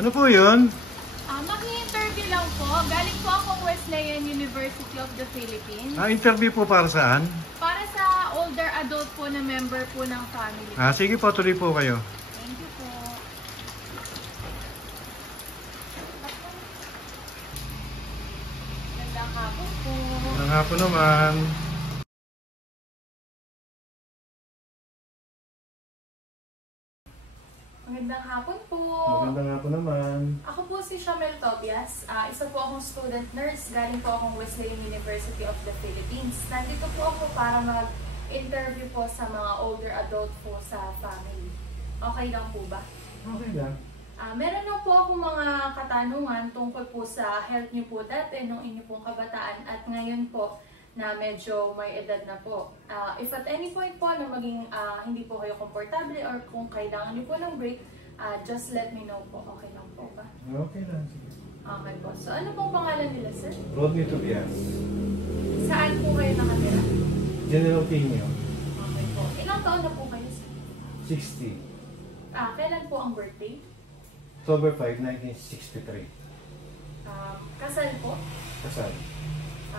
Ano po yun? Maki-interview lang po. Galing po akong Wesleyan University of the Philippines. Interview po para saan? Para sa older adult po na member po ng family. Sige po, tuloy po kayo. Thank you po. Gandang hapon po. Ang hapon naman. Magandang hapon po. Magandang hapon naman. Ako po si Shamel Tobias. Isa po akong student nurse. Galing po akong Wesleyan University of the Philippines. Nandito po ako para mag-interview po sa mga older adult po sa family. Okay lang po ba? Okay lang. Meron lang po akong mga katanungan tungkol po sa health niyo po dati nung inyo pong kabataan at ngayon po na medyo may edad na po. If at any point po na maging hindi po kayo komportable or kung kailangan niyo po ng break, just let me know po. Okay lang po ba? Okay lang. Sige. Okay po. So ano pong pangalan nila, sir? Rodney Tobias. Saan po kayo nakatira? General Pino. Okay po. Ilang taon na po kayo, sir? 60. Kailan po ang birthday? October 5, 1963. Kasal po? Kasal.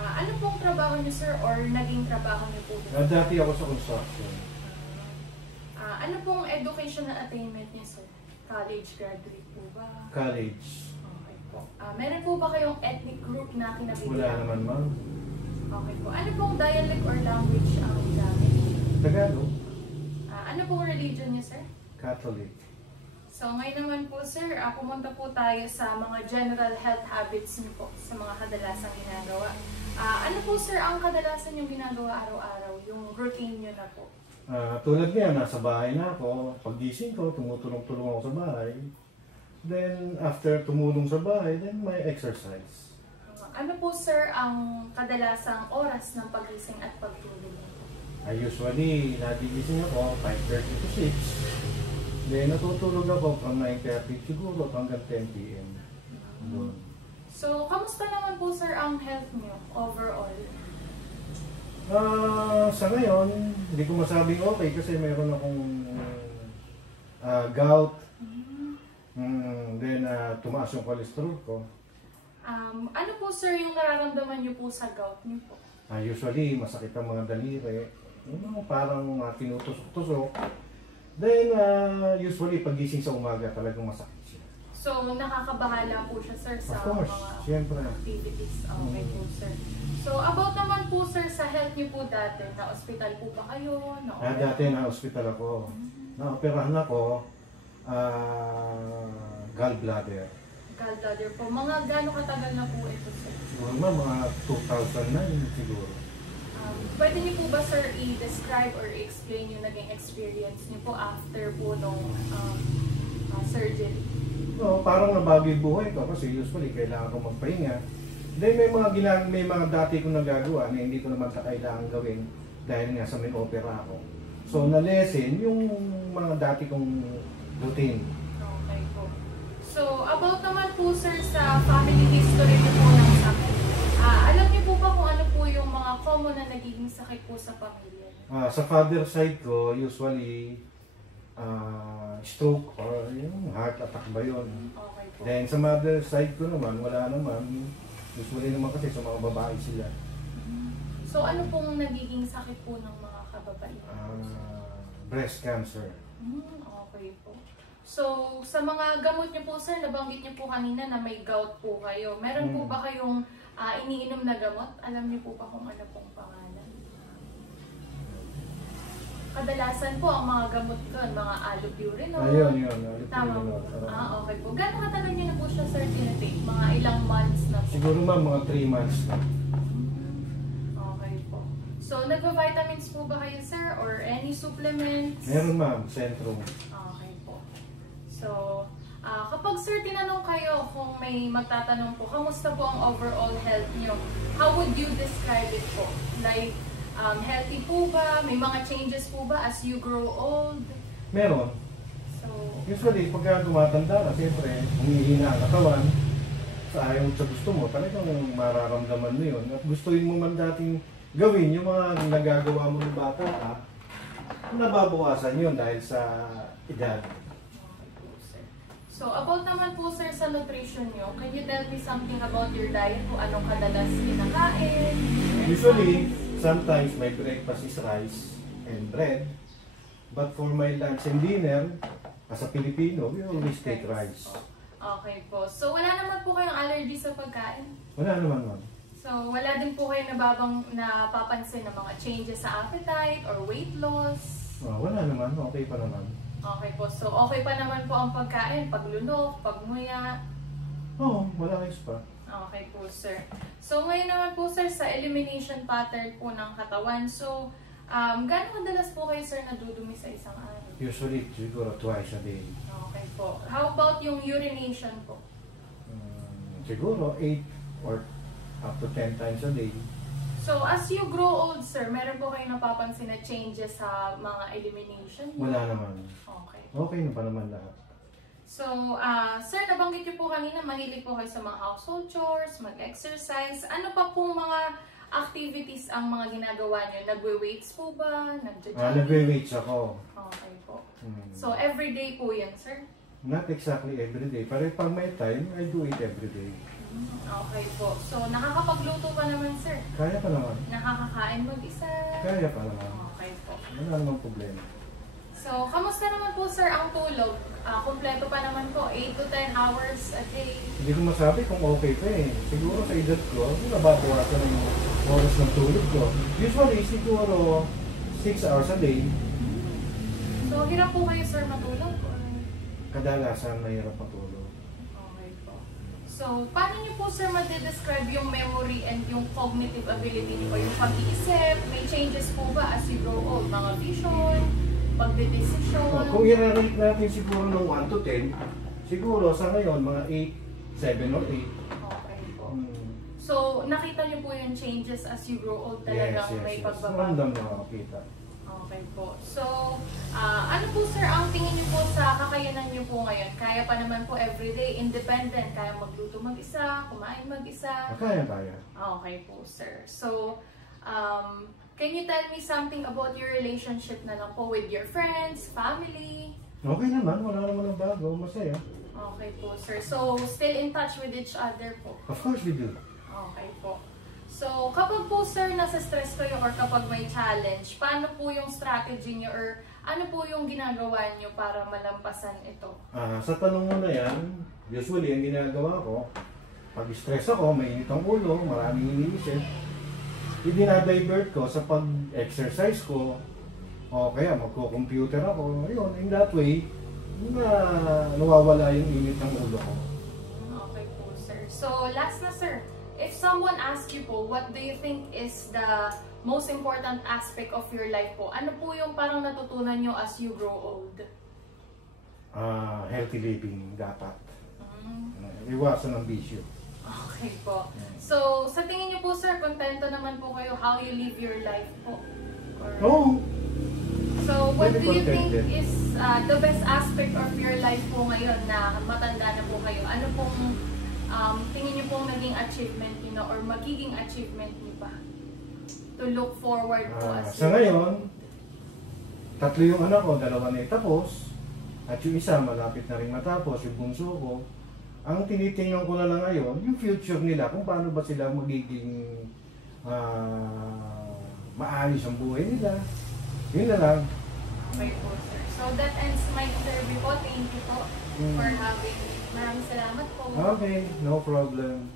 Ano pong trabaho niyo, sir? Or naging trabaho niyo po? Dati ako sa construction. Ano pong educational attainment niyo, sir? College graduate po ba? College. Okay po. Meron po ba kayong ethnic group na kinabigyan? Wala naman, ma'am. Okay po. Ano pong dialect or language ang gamit? Tagalog. Ano pong religion niyo, sir? Catholic. So ngayon naman po, sir, pumunta po tayo sa mga general health habits niyo po, sa mga kadalasang ginagawa. Ano po, sir, ang kadalasan yung ginagawa araw-araw, yung routine niyo na po? Tulad niya, nasa bahay na ako. Paggising ko, tumutulong-tulong ako sa bahay. Then, after tumulong sa bahay, then may exercise. Ano po, sir, ang kadalasang oras ng pagising at pagtulog? Usually, nagigising ako 5:30 to 6. Then, natutulog ako from 9:30 siguro hanggang 10 p.m. So, kamusta naman po, sir, ang health niyo overall? Sa ngayon, hindi ko masabing okay kasi mayroon akong gout. Then, tumaas yung cholesterol ko. Ano po, sir, yung nararamdaman niyo po sa gout niyo po? Usually, masakit ang mga daliri. Parang tinutusok-tusok. Then, usually, pagising sa umaga, talagang masakit siya. So, nakakabahala po siya, sir, sa of course, mga siyempre. activities. Okay po, sir. So, about naman po, sir, sa health niyo po dati, na-hospital po ba kayo? Dati na-hospital ako. Na-operahan ako, gallbladder. Gallbladder po. Mga gano'ng katagal na po ito, sir? Siguro mga 2009 siguro. Pwede niyo po ba, sir, i-describe or i-explain yung naging experience niyo po after po nung surgery? Parang nabago yung buhay ko kasi usually kailangan ko magpahinga. Then may mga dati kong nagagawa na hindi ko naman kailangan gawin dahil nga sa may opera ako. So na-lessen yung mga dati kong routine. Okay po. So about naman po, sir, sa family history niyo po ng sakit. Alam niyo po ba kung ano po yung mga common na nagiging sakit po sa pamilya? Sa father side ko, usually stroke or yung heart attack ba yun. Okay po. Then sa mother side ko naman, wala naman. Usually naman kasi sa mga babae sila. So ano pong nagiging sakit po ng mga kababaihan? Breast cancer. Okay po. So sa mga gamot niyo po, sir, nabanggit niyo po kanina na may gout po kayo. Meron po ba kayong iniinom na gamot? Alam niyo po ba kung ano pong pangalan? Kadalasan po ang mga gamot doon, mga allopurinol. Ayun. Tama po. Okay po. Gano'ng katagal niyo na po siya, sir, tinatake? Mga ilang months na po? Siguro mga 3 months na. Okay po. So, nagpa-vitamins po ba kayo, sir? Or any supplements? Meron, ma'am, Centrum. Okay po. So, kapag, sir, tinanong kayo kung may magtatanong po, kamusta po ang overall health niyo? How would you describe it po? Like, healthy po ba? May mga changes po ba as you grow old? Meron. So, Usually, pagka tumatanda na, siyempre, humihina ang katawan, sa ayaw sa gusto mo, talagang mararamdaman mo yun. At gustuin mo man dating gawin yung mga nagagawa mo ng bata ka, nababawasan yun dahil sa edad. So, So, about naman po sir sa nutrition nyo, can you tell me something about your diet? Kung anong kadalas kinakain? Usually, sometimes my breakfast is rice and bread. But for my lunch and dinner, as a Filipino, we always take rice. Okay po. So, wala naman po kayong allergy sa pagkain? Wala naman, ma'am. So, wala din po kayo napapansin ng mga changes sa appetite or weight loss? Wala naman, okay pa naman. Okay po. So, okay pa naman po ang pagkain, paglunok, pagmuya? Oo, wala ayos pa. Okay po, sir. So, ngayon naman po, sir, sa elimination pattern po ng katawan. So, gaano kadalas po kayo, sir, nadudumi sa isang araw? Usually, siguro twice a day. Okay po. How about yung urination po? Siguro 8 or up to 10 times a day. So, as you grow old, sir, meron po kayo napapansin na changes sa mga elimination? Wala naman. Okay. Okay na pa naman lahat. So, sir, nabanggit niyo po kanina, mahilig po kayo sa mga household chores, mag-exercise. Ano pa pong mga activities ang mga ginagawa niyo? Nagwe-weights po ba? Nagja-jogging? Nagwe-weights ako. Okay po. So, everyday po yan, sir? Not exactly everyday, pero pag may time, I do it everyday. Okay po. So, nakakapagluto pa naman, sir? Kaya pa naman. Nakakakain mag-isa? Kaya pa naman. Okay po. Wala namang problema. So, kamusta naman po, sir, ang tulog? Kompleto pa naman po, 8 to 10 hours a day. Hindi ko masabi kung okay pa eh. Siguro sa edad ko, nababawasan na yung oras ng tulog ko. Usually, siguro 6 hours a day. So, hirap po kayo, sir, matulog? Or... Kadalasan mahirap matulog. Okay po. So, paano niyo po, sir, ma-describe yung memory and yung cognitive ability niyo? Yung pag-iisip, may changes po ba as you grow old? Mga vision, pagdedesisyon? Kung i-rate natin siguro ng 1 to 10, siguro sa ngayon, mga 8, 7 or 8. Okay po. So, nakita niyo po yung changes as you grow old talagang may pagbabago? Ramdam na makakita. Okay po. So, ano po sir ang tingin niyo po sa kakayanan niyo po ngayon? Kaya pa naman po everyday, independent, kaya magluto mag-isa, kumain mag-isa? Kaya. Okay po sir. So, can you tell me something about your relationship na lang po with your friends, family? Okay naman, wala naman ang bago, masaya. Okay po sir. So, still in touch with each other po? Of course we do. Okay po. So, kapag po sir nasa stress kayo or kapag may challenge, paano po yung strategy niyo or ano po yung ginagawa niyo para malampasan ito? Sa tanong mo na yan, usually ang ginagawa ko, pag stress ako, mainit ang ulo, maraming iniisip, i-divert ko sa pag-exercise ko, o kaya magko-computer ako, yun, in that way, nawawala yung init ng ulo ko. Okay po sir. So, last na sir. If someone asks you po, what do you think is the most important aspect of your life po? Ano po yung parang natutunan nyo as you grow old? Healthy living dapat. Iwasan ang bisyo. Okay po. So, sa tingin nyo po sir, kontento naman po kayo how you live your life po? Oo. So, what do you think contented is the best aspect of your life po ngayon na matanda na po kayo? Ano pong tingin niyo pong naging achievement niyo or magiging achievement niyo pa to look forward po as sa ngayon, 3 yung anak ko, 2 na itapos, at yung isa malapit na rin matapos, yung bunso ko. Ang tinitingnan ko na lang ngayon, yung future nila, kung paano ba sila magiging maayos ang buhay nila. Yun na lang. Okay po, sir. So that ends my interview po. Thank you po for having me. Maraming salamat po. Okay, no problem.